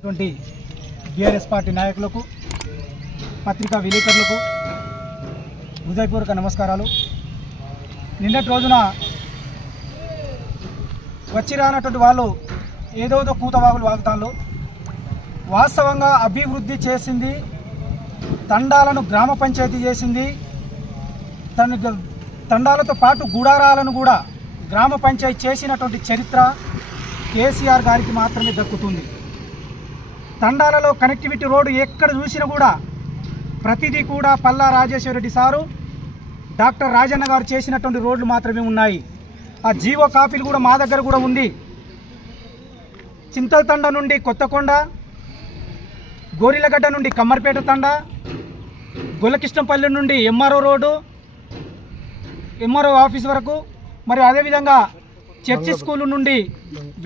అటువంటి BRS party నాయకులకు పత్రికా విలేకరులకు హృదయపూర్వక నమస్కారాలు. నిన్నటి రోజున వచ్చి రానటువంటి వాళ్ళు ఏదోదో కూతవాగులు వాగుతాళ్ళు. వాస్తవంగా అభివృద్ధి చేసింది, తండాలను గ్రామ పంచాయతీ చేసింది, తండాలతో పాటు గుడారాలను కూడా గ్రామ పంచాయతీ చేసినటువంటి చరిత్ర కేసీఆర్ గారికి మాత్రమే దక్కుతుంది. తండాలలో కనెక్టివిటీ రోడ్డు ఎక్కడ చూసినా కూడా ప్రతిదీ కూడా పల్లా రాజేశ్వర రెడ్డి సారు, డాక్టర్ రాజన్న గారు చేసినటువంటి రోడ్లు మాత్రమే ఉన్నాయి. ఆ జీవో కాపీలు కూడా మా దగ్గర కూడా ఉంది. చింతల తండ నుండి కొత్తకొండ, గోరిలగడ్డ నుండి కమ్మర్పేట తండ, గొల్లకృష్ణపల్లి నుండి ఎంఆర్ఓ రోడ్డు, ఎంఆర్ఓ ఆఫీస్ వరకు, మరియు అదేవిధంగా చర్చి స్కూలు నుండి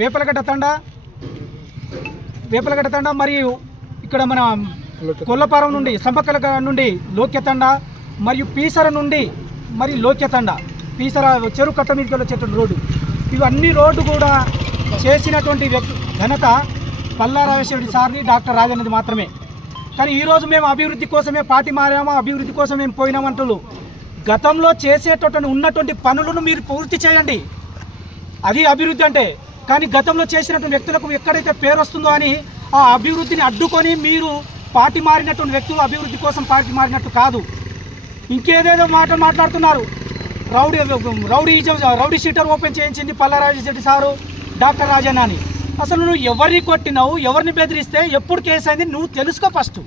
వేపలగడ్డ తండ, మరియు ఇక్కడ మన కొల్లపారం నుండి సంపకల నుండి లోక్యతండ, మరియు పీసర నుండి మరి లోక్యతండ, పీసర చెరువు కట్ట మీదకి వచ్చేటువంటి రోడ్డు, ఇవన్నీ రోడ్డు కూడా చేసినటువంటి ఘనత పల్లా రాజేశ్వరరెడ్డి సార్ది, డాక్టర్ రాజన్నది మాత్రమే. కానీ ఈరోజు మేము అభివృద్ధి కోసమే పార్టీ మారామా, అభివృద్ధి కోసం మేము పోయినామంటూ గతంలో చేసేటటువంటి ఉన్నటువంటి పనులను మీరు పూర్తి చేయండి, అది అభివృద్ధి అంటే. కానీ గతంలో చేసినటువంటి వ్యక్తులకు ఎక్కడైతే పేరు వస్తుందో అని ఆ అభివృద్ధిని అడ్డుకొని మీరు పార్టీ మారినటువంటి వ్యక్తులు అభివృద్ధి కోసం పార్టీ మారినట్టు కాదు. ఇంకేదేదో మాట్లాడుతున్నారు. రౌడీ షీటర్ ఓపెన్ చేయించింది పల్లా రాజేశ్వరరెడ్డి సారు, డాక్టర్ రాజన్న అని. అసలు నువ్వు ఎవరిని కొట్టినావు, ఎవరిని బెదిరిస్తే, ఎప్పుడు కేసు అయింది నువ్వు తెలుసుకో ఫస్ట్.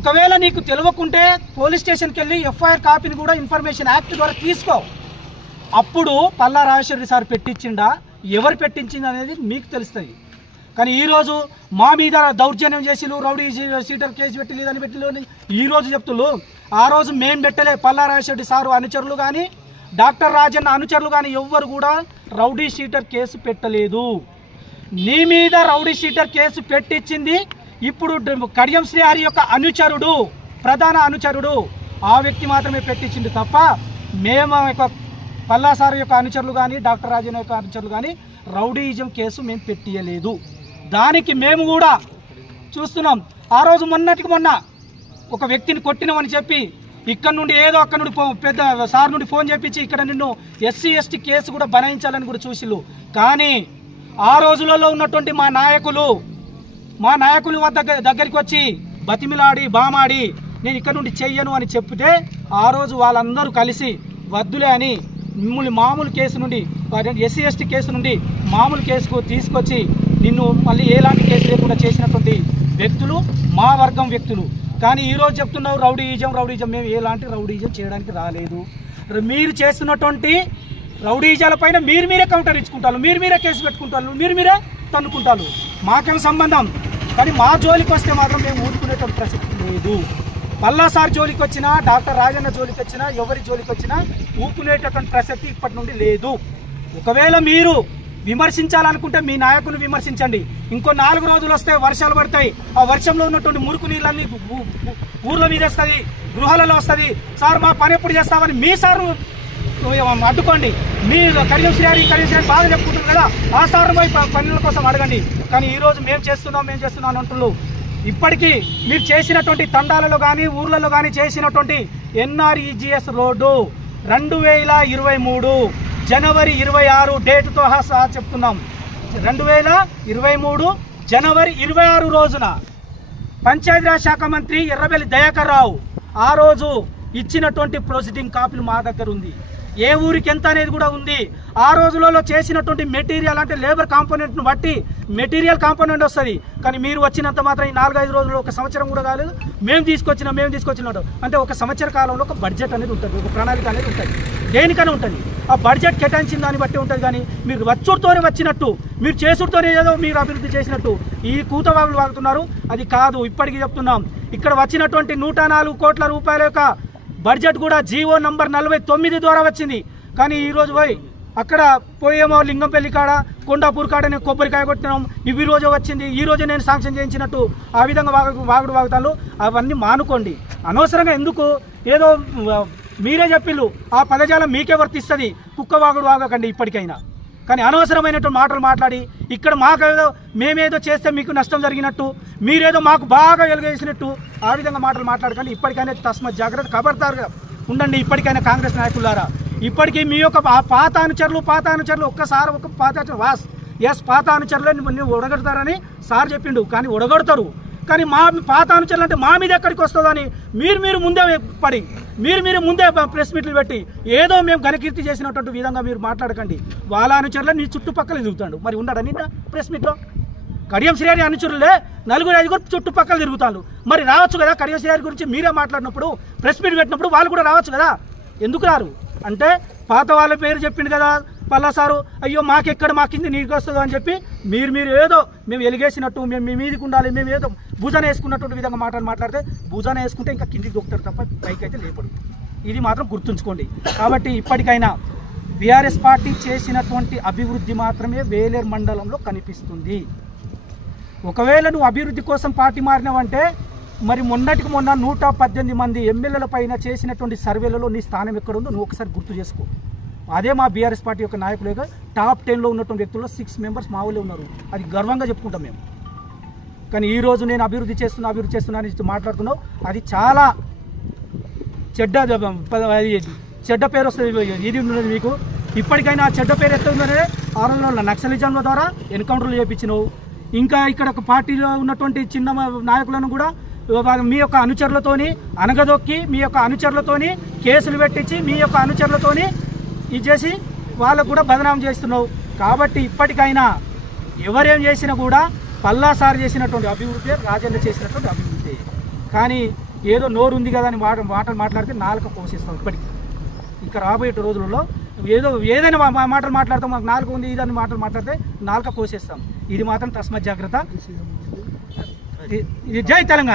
ఒకవేళ నీకు తెలియకుంటే పోలీస్ స్టేషన్కి వెళ్ళి ఎఫ్ఐఆర్ కాపీని కూడా ఇన్ఫర్మేషన్ యాక్ట్ ద్వారా తీసుకో. అప్పుడు పల్లా రాజేశ్వరరెడ్డి సార్ పెట్టించిండా, ఎవరు పెట్టించింది అనేది మీకు తెలుస్తుంది. కానీ ఈరోజు మా మీద దౌర్జన్యం చేసి రౌడీ షీటర్ కేసు పెట్టలేదని పెట్టలేదని ఈరోజు చెప్తున్నారు. ఆ రోజు మేము పెట్టలే. పల్లా రాజేశ్వరరెడ్డి సారు అనుచరులు కానీ, డాక్టర్ రాజన్న అనుచరులు కానీ ఎవ్వరు కూడా రౌడీ షీటర్ కేసు పెట్టలేదు. నీ మీద రౌడీ షీటర్ కేసు పెట్టించింది ఇప్పుడు కడియం శ్రీహరి యొక్క అనుచరుడు, ప్రధాన అనుచరుడు, ఆ వ్యక్తి మాత్రమే పెట్టించింది తప్ప మేము పల్లా సార్ యొక్క అనుచరులు కానీ, డాక్టర్ రాజన్న యొక్క అనుచరులు కానీ రౌడీయిజం కేసు మేము పెట్టియలేదు. దానికి మేము కూడా చూస్తున్నాం. ఆ రోజు మొన్న ఒక వ్యక్తిని కొట్టినామని చెప్పి ఇక్కడ నుండి ఏదో అక్కడ నుండి పెద్ద సార్ నుండి ఫోన్ చేపించి ఇక్కడ నిన్ను ఎస్సీ ఎస్టీ కేసు కూడా బనాయించాలని కూడా చూసిళ్ళు. కానీ ఆ రోజులలో ఉన్నటువంటి మా నాయకులు దగ్గరికి వచ్చి బతిమిలాడి బామాడి నేను ఇక్కడ నుండి చెయ్యను అని చెప్తే ఆ రోజు వాళ్ళందరూ కలిసి వద్దులే అని మిమ్మల్ని మామూలు కేసు నుండి, ఎస్సీ ఎస్టీ కేసు నుండి మామూలు కేసుకు తీసుకొచ్చి నిన్ను మళ్ళీ ఎలాంటి కేసు లేకుండా చేసినటువంటి వ్యక్తులు మా వర్గం వ్యక్తులు. కానీ ఈరోజు చెప్తున్నావు రౌడీయిజం. మేము ఎలాంటి రౌడీయిజం చేయడానికి రాలేదు. మీరు చేస్తున్నటువంటి రౌడీయిజాలపైన మీరే కౌంటర్ ఇచ్చుకుంటారు, మీరే కేసు పెట్టుకుంటారు, మీరే తన్నుకుంటారు. మాకేం సంబంధం. కానీ మా జోలికి వస్తే మాత్రం మేము ఊరుకునేటువంటి ప్రసక్తి లేదు. పల్లా సార్ జోలికి వచ్చినా, డాక్టర్ రాజన్న జోలికి వచ్చినా, ఎవరి జోలికి వచ్చినా ఊపుకునేటటువంటి ప్రసక్తి ఇప్పటి నుండి లేదు. ఒకవేళ మీరు విమర్శించాలనుకుంటే మీ నాయకులు విమర్శించండి. ఇంకో 4 రోజులు వస్తే వర్షాలు పడతాయి. ఆ వర్షంలో ఉన్నటువంటి మురుకు నీళ్ళన్నీ ఊర్ల మీద వస్తుంది, గృహాలలో వస్తుంది. సార్ మా పని ఎప్పుడు చేస్తామని మీ సార్ అడ్డుకోండి. మీరు కడియం శ్రీహరి బాగా చెప్పుకుంటున్నారు కదా, ఆ సార్ పోయి పనుల కోసం అడగండి. కానీ ఈరోజు మేము చేస్తున్నాం అని అంటున్నారు. ఇప్పటికీ మీరు చేసినటువంటి తండాలలో కానీ ఊర్లలో కానీ చేసినటువంటి ఎన్ఆర్ఈజిఎస్ రోడ్డు 2023 జనవరి 26 డేటుతో సహా చెప్తున్నాం. 2023 జనవరి 26 రోజున పంచాయతీరాజ్ శాఖ మంత్రి ఎర్రబెల్లి దయాకర్ రావు ఆ రోజు ఇచ్చినటువంటి ప్రొసీడింగ్ కాపీలు మా దగ్గర ఉంది. ఏ ఊరికి ఎంత అనేది కూడా ఉంది. ఆ రోజులలో చేసినటువంటి మెటీరియల్ అంటే లేబర్ కాంపోనెంట్ను బట్టి మెటీరియల్ కాంపోనెంట్ వస్తుంది. కానీ మీరు వచ్చినంత మాత్రం ఈ 4-5 రోజుల్లో, 1 సంవత్సరం కూడా కాలేదు. మేము తీసుకొచ్చినట్టు అంటే 1 సంవత్సర కాలంలో ఒక బడ్జెట్ అనేది ఉంటుంది, ఒక ప్రణాళిక అనేది ఉంటుంది, దేనికైనా ఉంటుంది. ఆ బడ్జెట్ కేటాయించిన దాన్ని బట్టి ఉంటుంది. కానీ మీరు వచ్చుడుతోనే వచ్చినట్టు, మీరు చేసుడుతోనే ఏదో మీరు అభివృద్ధి చేసినట్టు ఈ కూతవాగులు వాగుతున్నారు. అది కాదు. ఇప్పటికీ చెప్తున్నాం, ఇక్కడ వచ్చినటువంటి 104 కోట్ల రూపాయల యొక్క బడ్జెట్ కూడా జీవో నంబర్ 49 ద్వారా వచ్చింది. కానీ ఈరోజు పోయి అక్కడ పోయేమో లింగంపల్లి కాడ, కొండాపూర్ కాడ నేను కొబ్బరికాయ కొట్టినాం, ఇవి రోజు వచ్చింది, ఈ రోజు నేను శాంక్షన్ చేయించినట్టు ఆ విధంగా వాగుతాను. అవన్నీ మానుకోండి. అనవసరంగా ఎందుకు ఏదో మీరే చెప్పిళ్ళు, ఆ పదజాలం మీకే వర్తిస్తుంది. కుక్క వాగుడు వాగకండి. ఇప్పటికైనా కానీ అనవసరమైనటువంటి మాటలు మాట్లాడి ఇక్కడ మాకేదో మేమేదో చేస్తే మీకు నష్టం జరిగినట్టు, మీరేదో మాకు బాగా వెలుగేసినట్టు ఆ విధంగా మాటలు మాట్లాడకండి. ఇప్పటికైనా తస్మత్ జాగ్రత్త, ఖబర్దారుగా ఉండండి. ఇప్పటికైనా కాంగ్రెస్ నాయకులారా, ఇప్పటికీ మీ యొక్క పాత అనుచరులు ఒక్కసారి ఒక పాత అనుచరులను ఒడగొడతారని సార్ చెప్పిండు. కానీ ఒడగొడతారు, కానీ మా పాత అనుచరులు అంటే మా మీద ఎక్కడికి వస్తుందని మీరు ముందే పడి మీరు ముందే ప్రెస్ మీట్లు పెట్టి ఏదో మేము ఘనకీర్తి చేసినటువంటి విధంగా మీరు మాట్లాడకండి. వాళ్ళ అనుచరులు నీ చుట్టుపక్కల తిరుగుతాడు. మరి ఉన్నాడా నిన్న ప్రెస్ మీట్లో? కడియం శ్రీహరి అనుచరులే 4-5 చుట్టుపక్కల తిరుగుతాడు. మరి రావచ్చు కదా, కడియం శ్రీహరి గురించి మీరే మాట్లాడినప్పుడు ప్రెస్ మీట్ పెట్టినప్పుడు వాళ్ళు కూడా రావచ్చు కదా, ఎందుకు రారు? అంటే పాత వాళ్ళ పేరు చెప్పిండు కదా పల్లా సారు, అయ్యో మాకెక్కడ మా కింద నీకు వస్తుందో అని చెప్పి మీరు ఏదో మేము ఎలిగేసినట్టు, మేము మీ మీదకి ఉండాలి, మేము ఏదో భుజాన వేసుకున్నటువంటి విధంగా మాట్లాడితే భుజాన వేసుకుంటే ఇంకా కిందికి దొక్కుతారు తప్ప పైకి అయితే లేపడు. ఇది మాత్రం గుర్తుంచుకోండి. కాబట్టి ఇప్పటికైనా బీఆర్ఎస్ పార్టీ చేసినటువంటి అభివృద్ధి మాత్రమే వేలేరు మండలంలో కనిపిస్తుంది. ఒకవేళ నువ్వు అభివృద్ధి కోసం పార్టీ మారినావంటే మరి మొన్నటికి మొన్న 118 మంది ఎమ్మెల్యేల పైన చేసినటువంటి సర్వేలలో నీ స్థానం ఎక్కడుందో నువ్వు ఒకసారి గుర్తు చేసుకో. అదే మా బీఆర్ఎస్ పార్టీ యొక్క నాయకులుగా టాప్ 10లో ఉన్నటువంటి వ్యక్తుల్లో 6 మెంబర్స్ మా వాళ్ళే ఉన్నారు. అది గర్వంగా చెప్పుకుంటాం మేము. కానీ ఈరోజు నేను అభివృద్ధి చేస్తున్నా అని మాట్లాడుతున్నావు, అది చాలా చెడ్డ పేరు వస్తుంది. ఇది ఉన్నది మీకు. ఇప్పటికైనా చెడ్డ పేరు ఎత్తుందనే 6 నెలల నక్సలిజంల ద్వారా ఎన్కౌంటర్లు చేయించినావు. ఇంకా ఇక్కడ ఒక పార్టీలో ఉన్నటువంటి చిన్న నాయకులను కూడా మీ యొక్క అనుచరులతోని అనగదొక్కి, మీ యొక్క అనుచరులతోని కేసులు పెట్టించి, మీ యొక్క అనుచరులతోని ఇది చేసి వాళ్ళకు కూడా బదనాం చేస్తున్నావు. కాబట్టి ఇప్పటికైనా ఎవరేం చేసినా కూడా పల్లా సార్ చేసినటువంటి అభివృద్ధి, రాజేంద్ర చేసినటువంటి అభివృద్ధి. కానీ ఏదో నోరు ఉంది కదా అని మాటలు మాట్లాడితే నాలుక కోసిస్తాం. ఇప్పటికీ ఇంకా రాబోయే రోజులలో ఏదైనా మాటలు మాట్లాడతాం, మాకు నాలుక ఉంది ఇదని మాటలు మాట్లాడితే నాలుక కోసేస్తాం. ఇది మాత్రం తస్మత్ జాగ్రత్త. జై తెలంగాణ.